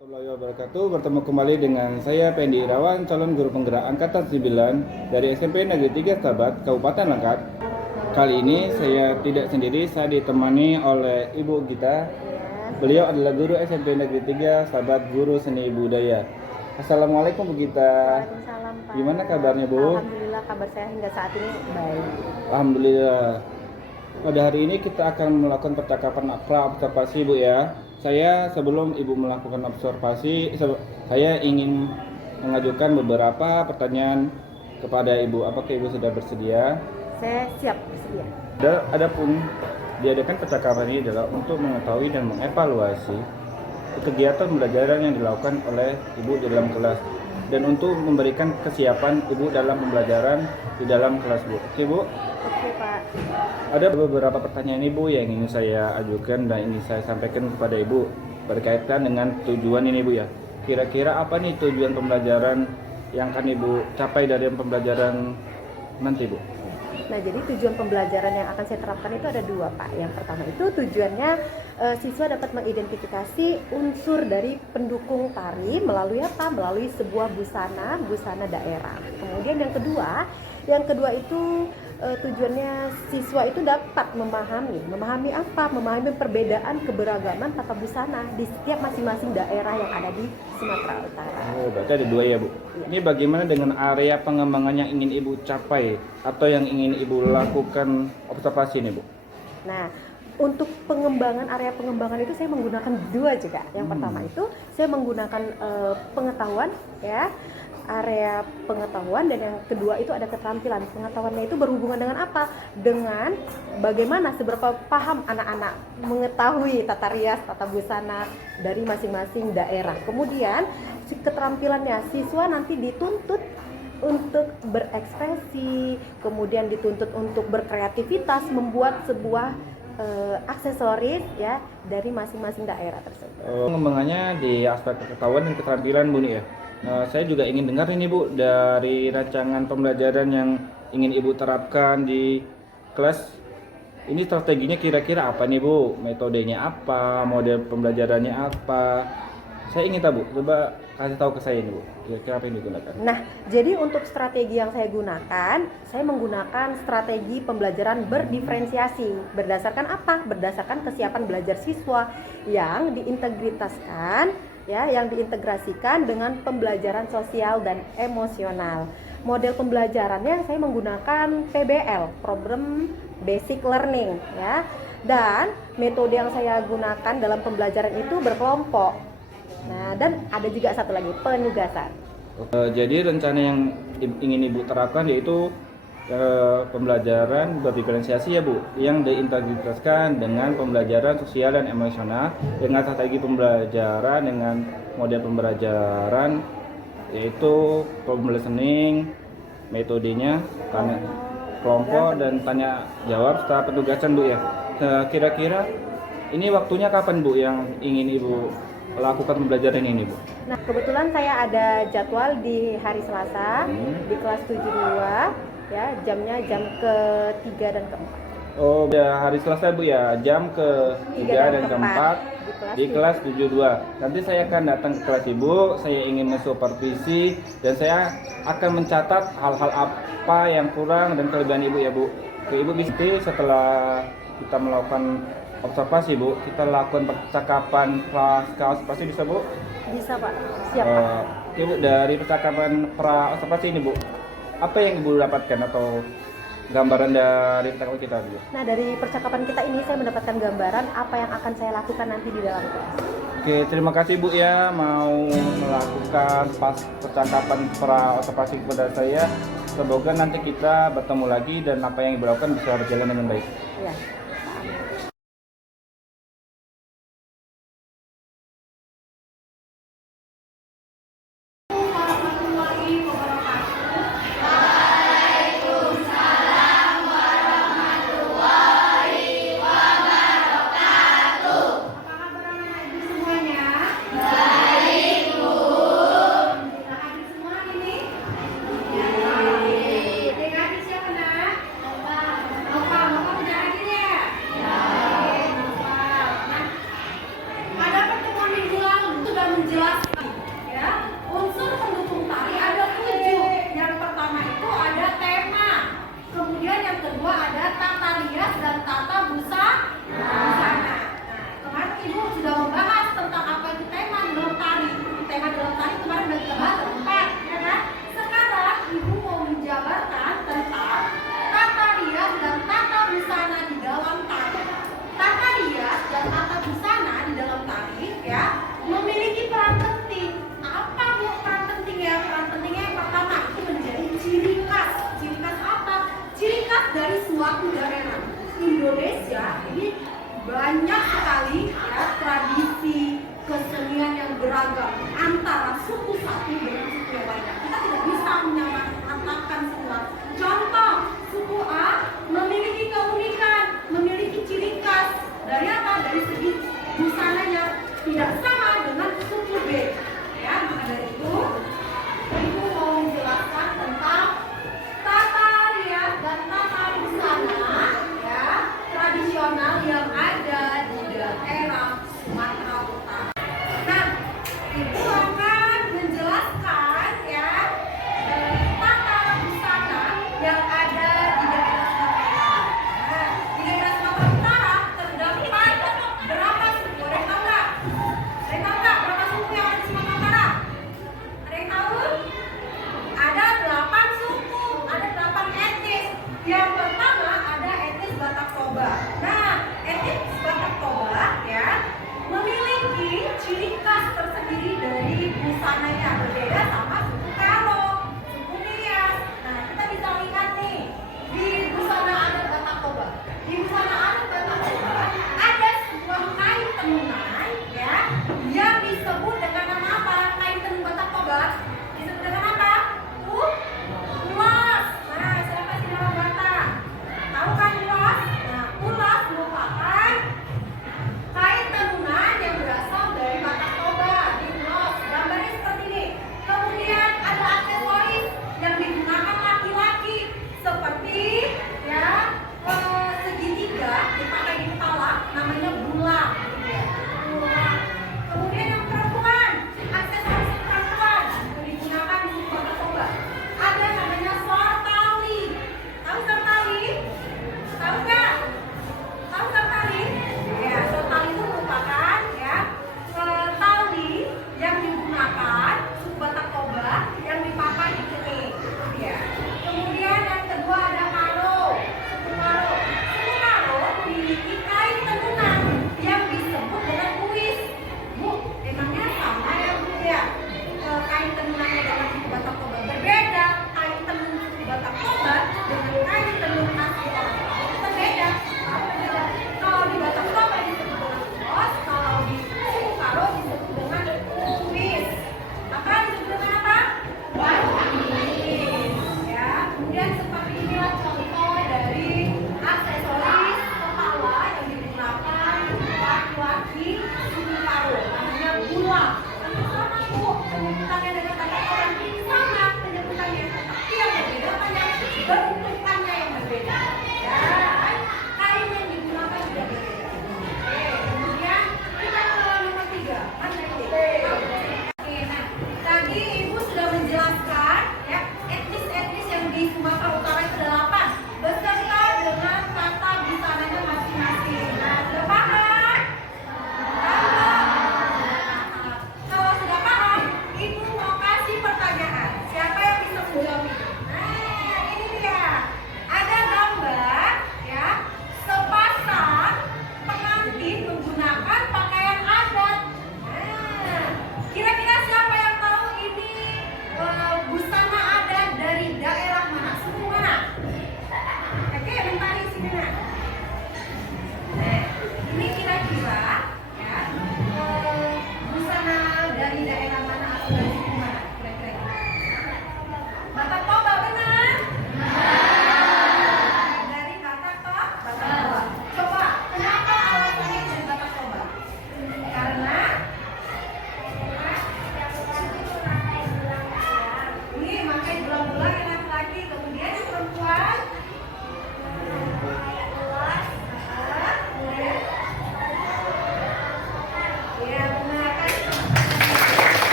Warahmatullahi wabarakatuh. Bertemu kembali dengan saya Pendi Irawan, calon guru penggerak angkatan 9 dari SMP Negeri 3 Sahabat, Kabupaten Langkat. Kali ini saya tidak sendiri, saya ditemani oleh Ibu Gita. Beliau adalah guru SMP Negeri 3 Sahabat, guru seni budaya. Assalamualaikum Bu Gita. Waalaikumsalam, Pak. Gimana kabarnya Bu? Alhamdulillah, kabar saya hingga saat ini baik. Alhamdulillah. Pada hari ini kita akan melakukan percakapan observasi Bu ya. Saya sebelum Ibu melakukan observasi, saya ingin mengajukan beberapa pertanyaan kepada Ibu. Apakah Ibu sudah bersedia? Saya siap bersedia. Adapun diadakan percakapan ini adalah untuk mengetahui dan mengevaluasi kegiatan pembelajaran yang dilakukan oleh Ibu di dalam kelas dan untuk memberikan kesiapan Ibu dalam pembelajaran di dalam kelas Bu. Oke Bu? Oke, Pak. Ada beberapa pertanyaan Ibu yang ingin saya ajukan dan ingin saya sampaikan kepada Ibu berkaitan dengan tujuan ini Bu ya. Kira-kira apa nih tujuan pembelajaran yang akan Ibu capai dari pembelajaran nanti Bu? Nah, jadi tujuan pembelajaran yang akan saya terapkan itu ada dua, Pak. Yang pertama itu tujuannya siswa dapat mengidentifikasi unsur dari pendukung tari melalui apa? Melalui sebuah busana daerah. Kemudian yang kedua itu tujuannya siswa itu dapat memahami apa? Memahami perbedaan keberagaman tata busana di setiap masing-masing daerah yang ada di Sumatera Utara. Oh, berarti ada dua ya Bu. Iya. Ini bagaimana dengan area pengembangan yang ingin Ibu capai atau yang ingin Ibu lakukan observasi ini Bu? Nah, untuk area pengembangan itu saya menggunakan dua juga. Yang pertama itu saya menggunakan pengetahuan ya, area pengetahuan, dan yang kedua itu ada keterampilan. Pengetahuannya itu berhubungan dengan apa? Dengan bagaimana seberapa paham anak-anak mengetahui tata rias, tata busana dari masing-masing daerah. Kemudian keterampilannya, siswa nanti dituntut untuk berekspresi, kemudian dituntut untuk berkreativitas, membuat sebuah aksesoris ya dari masing-masing daerah tersebut. Pengembangannya di aspek pengetahuan dan keterampilan Bu nih ya. Saya juga ingin dengar ini Bu dari rancangan pembelajaran yang ingin Ibu terapkan di kelas. Ini strateginya kira-kira apa nih Bu? Metodenya apa? Model pembelajarannya apa? Saya ingin tahu Bu, coba kasih tahu ke saya nih Bu. Kira-kira apa yang digunakan? Nah, jadi untuk strategi yang saya gunakan, saya menggunakan strategi pembelajaran berdiferensiasi. Berdasarkan apa? Berdasarkan kesiapan belajar siswa yang diintegrasikan dengan pembelajaran sosial dan emosional. Model pembelajarannya saya menggunakan PBL, Problem Basic Learning ya. Dan metode yang saya gunakan dalam pembelajaran itu berkelompok. Nah, dan ada juga satu lagi, penugasan. Jadi rencana yang ingin Ibu terapkan yaitu pembelajaran berdiferensiasi ya Bu, yang diintegrasikan dengan pembelajaran sosial dan emosional dengan strategi pembelajaran dengan model pembelajaran yaitu problem listening, metodenya tanya kelompok dan tanya jawab setelah penugasan Bu ya. Kira-kira ini waktunya kapan Bu yang ingin Ibu lakukan pembelajaran ini Bu? Nah, kebetulan saya ada jadwal di hari Selasa di kelas 72 ya, jamnya jam ke-3 dan ke-4. Oh, ya hari Selasa Bu ya, jam ke-3 dan ke-4 di kelas 72. Nanti saya akan datang ke kelas Ibu, saya ingin mensupervisi dan saya akan mencatat hal-hal apa yang kurang dan kelebihan Ibu ya Bu. Ibu bisa setelah kita melakukan observasi Bu, kita lakukan percakapan pra-observasi bisa Bu? Bisa Pak, siap Pak. Oke Bu, dari percakapan pra-observasi ini Bu, apa yang Ibu dapatkan atau gambaran dari percakapan kita Bu? Nah, dari percakapan kita ini saya mendapatkan gambaran apa yang akan saya lakukan nanti di dalam kelas. Oke, terima kasih Bu ya mau melakukan percakapan pra-observasi kepada saya. Semoga nanti kita bertemu lagi dan apa yang Ibu lakukan bisa berjalan dengan baik. Ya. Ibu sudah membahas tentang apa itu tema dalam tari. Tema dalam tari kemarin sudah kita bahas berempat, ya kan? Sekarang Ibu mau menjabarkan tentang tata rias dan tata busana di dalam tari. Tata rias dan tata busana di dalam tari ya memiliki peran penting. Apa Bu peran pentingnya? Peran pentingnya yang pertama itu menjadi ciri khas. Ciri khas apa? Ciri khas dari suatu daerah. Indonesia ini banyak sekali ya tradisi kesenian yang beragam antara suku satu dengan suku yang lainnya. Kita tidak bisa menyamakan semua. Contoh, suku A memiliki keunikan, memiliki ciri khas dari apa? Dari segi busananya tidak sama dengan suku B. Ya, maka dari itu Ibu mau menjelaskan tentang tata rias dan tata busana ya tradisional yang ada di daerah Sumatera Utara. Nah, Ibu akan menjelaskan ya tata busana yang ada di daerah Sumatera. Nah, di daerah Sumatera Utara terdapat berapa suku? Ada yang tahu nggak? Ada yang tahu nggak berapa suku yang ada di Sumatera Utara? Ada yang tahu? Ada 8 suku, ada 8 etnis. Yang pertama ada etnis Batak Toba. Nah, etnis Batak Toba ya memiliki ciri khas tersendiri dari busananya berbeda sama suku Karo, suku Nias. Nah, kita bisa lihat nih di busana adat Batak Toba. Di busana adat Batak Toba ada sebuah kain tenunan ya yang disebut dengan nama apa? Kain tenun Batak Toba disebut dengan apa? Ulas. Nah, siapa kasih nama Batak? Tahu kan ulas? Nah, ulas merupakan kain tenunan yang berasal dari Batak Toba di ulas. Gambarnya seperti ini. Kemudian ada aksesoris yang digunakan laki-laki seperti ya segitiga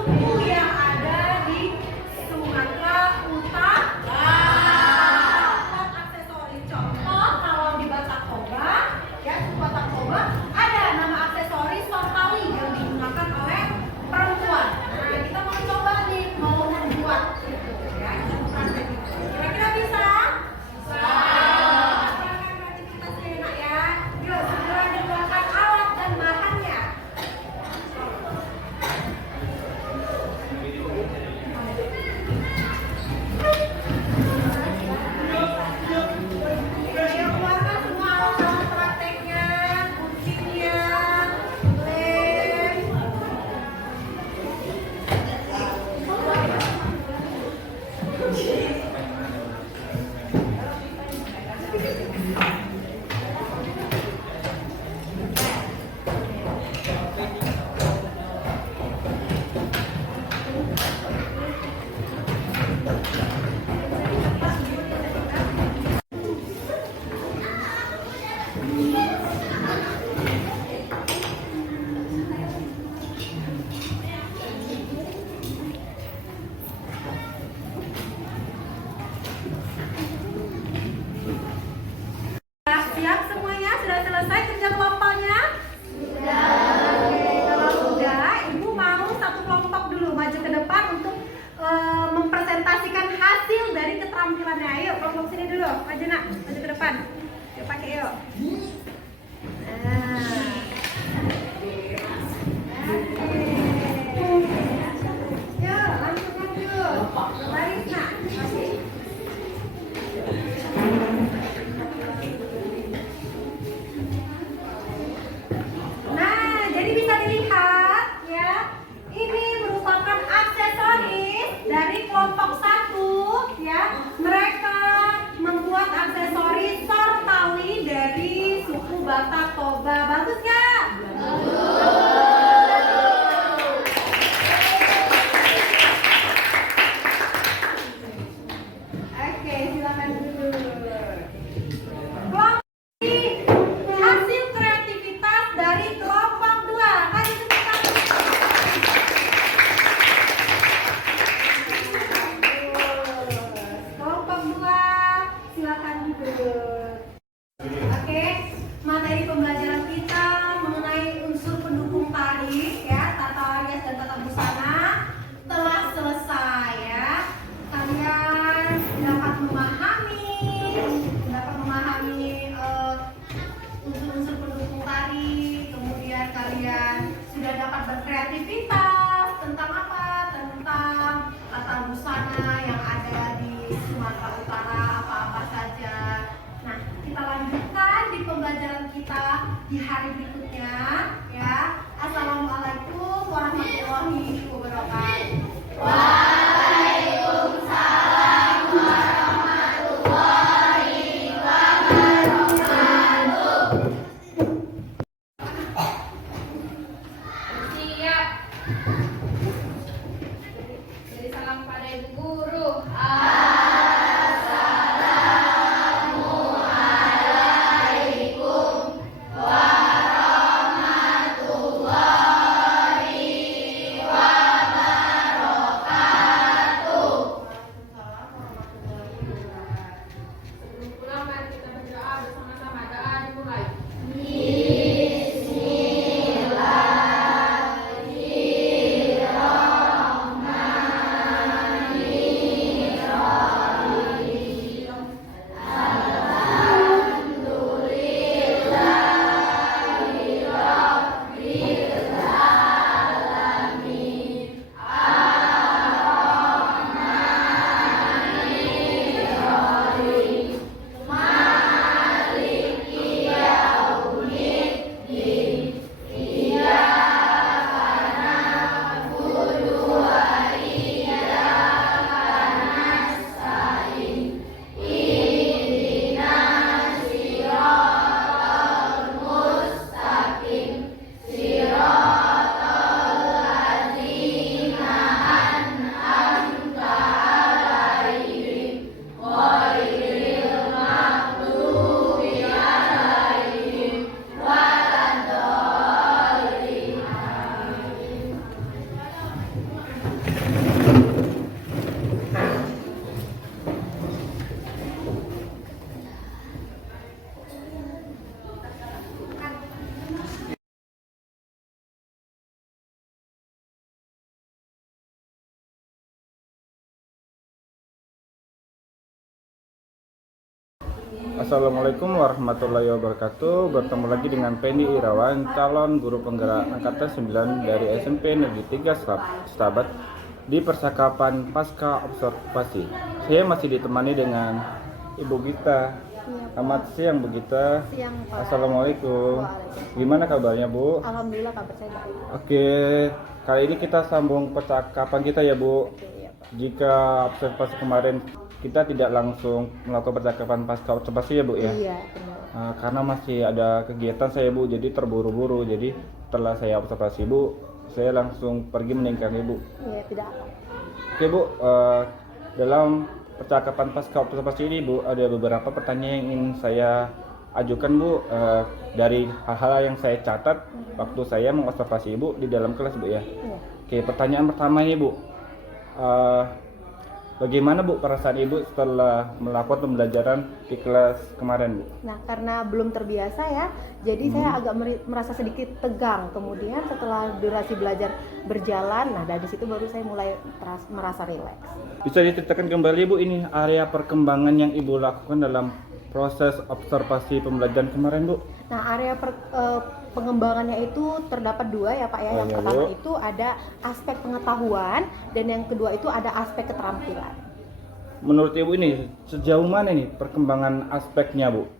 suku yang ada di Sumatera Utara. Aksesoris contoh kalau di Batak Toba, ya suku Batak Toba ada nama aksesoris sortali yang digunakan oleh perempuan. Nah, kita mau coba nih, mau membuat gitu ya. Kira-kira bisa? Bisa. Silakan kreativitasnya enak ya. Yuk, segera dikeluarkan alat dan bahannya. Ayo keluarkan semua alat-alat prakteknya, kuncinya, lem. Siap semuanya? Sudah selesai kerja kelompoknya? Sudah. Oke, kalau sudah, Ibu mau satu kelompok dulu maju ke depan untuk mempresentasikan hasil dari keterampilannya. Ayo, kelompok sini dulu. Maju nak, maju ke depan. Yuk pakai yuk. Nah. Yuk, langsung maju. Baris nak. Oke. Nah, jadi bisa dilihat ya, ini merupakan aksesoris dari kelompok 1 ya. Mereka membuat aksesoris sortali dari suku Batak Toba. Bagus nggak? Oke, silakan duduk. Kelompok ini hasil kreativitas dari kelompok 2. Kasih tepuk tangan. Kelompok 2, silakan duduk. Oke, materi pembelajaran kita mengenai unsur pendukung tari ya, tata rias dan tata busana telah selesai ya. Kalian dapat memahami unsur-unsur pendukung tari, kemudian kalian sudah dapat berkreativitas tentang apa? Tentang tata busana yang ada di Sumatera Utara, apa-apa saja. Nah, kita lanjutkan di pembelajaran kita di hari berikutnya ya. Assalamualaikum warahmatullahi wabarakatuh. Siap. Jadi salam pada Ibu Guru. Assalamualaikum warahmatullahi wabarakatuh. Bertemu lagi dengan Penny Irawan, calon guru penggerak angkatan 9 dari SMP Negeri 3 Stabat di percakapan pasca observasi. Saya masih ditemani dengan Ibu Gita. Selamat siang Bu Gita. Siang, Pak. Assalamualaikum. Waalaikumsalam. Gimana kabarnya Bu? Alhamdulillah kabar saya baik. Oke, kali ini kita sambung percakapan kita ya Bu. Oke, ya, Pak. Jika observasi kemarin kita tidak langsung melakukan percakapan pasca observasi ya Bu ya. Iya, benar. Karena masih ada kegiatan saya Bu, jadi terburu-buru. Jadi setelah saya observasi Bu, saya langsung pergi meninggalkan Ibu. Iya, tidak apa. Oke Bu, dalam percakapan pasca observasi ini Bu, ada beberapa pertanyaan yang ingin saya ajukan Bu, dari hal-hal yang saya catat waktu saya mengobservasi Ibu di dalam kelas Bu ya. Iya. Oke, pertanyaan pertamanya Bu, bagaimana Bu perasaan Ibu setelah melakukan pembelajaran di kelas kemarin Bu? Nah, karena belum terbiasa ya, jadi saya agak merasa sedikit tegang. Kemudian setelah durasi belajar berjalan, nah dari situ baru saya mulai merasa rileks. Bisa diceritakan kembali Bu, ini area perkembangan yang Ibu lakukan dalam proses observasi pembelajaran kemarin Bu? Nah, area pengembangannya itu terdapat dua ya Pak ya. Yang iya, pertama Bu. itu ada aspek pengetahuan dan yang kedua itu ada aspek keterampilan. Menurut Ibu ini sejauh mana nih perkembangan aspeknya Bu?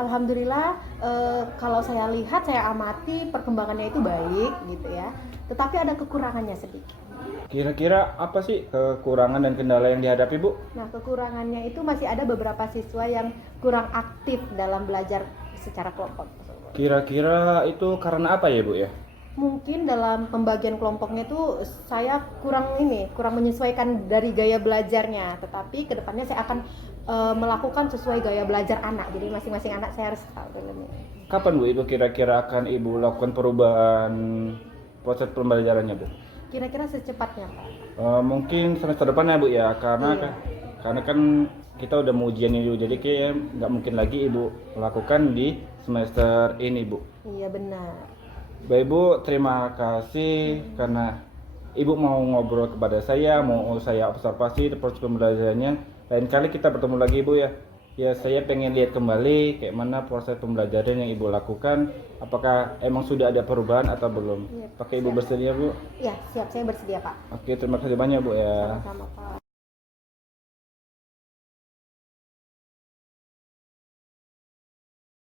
Alhamdulillah, kalau saya lihat, saya amati perkembangannya itu baik gitu ya. Tetapi ada kekurangannya sedikit. Kira-kira apa sih kekurangan dan kendala yang dihadapi Bu? Nah, kekurangannya itu masih ada beberapa siswa yang kurang aktif dalam belajar secara kelompok. Kira-kira itu karena apa ya Bu ya? Mungkin dalam pembagian kelompoknya itu saya kurang menyesuaikan dari gaya belajarnya. Tetapi kedepannya saya akan melakukan sesuai gaya belajar anak. Jadi masing-masing anak saya harus tahu dulu. Kapan Bu itu kira-kira akan Ibu lakukan perubahan proses pembelajarannya Bu? Kira-kira secepatnya Pak. Mungkin semester depan ya Bu ya, karena Iya. karena kan kita udah mau ujian ini, jadi kayak nggak mungkin lagi Ibu lakukan di semester ini Bu. Iya benar. Baik Bu, terima kasih karena Ibu mau ngobrol kepada saya, mau saya observasi proses pembelajarannya. Lain kali kita bertemu lagi Bu ya. Ya saya pengen lihat kembali kayak mana proses pembelajaran yang Ibu lakukan. Apakah emang sudah ada perubahan atau belum? Iya, Pakai Ibu bersedia Bu? Ya, siap, saya bersedia Pak. Oke, terima kasih banyak Bu ya. Sama-sama Pak.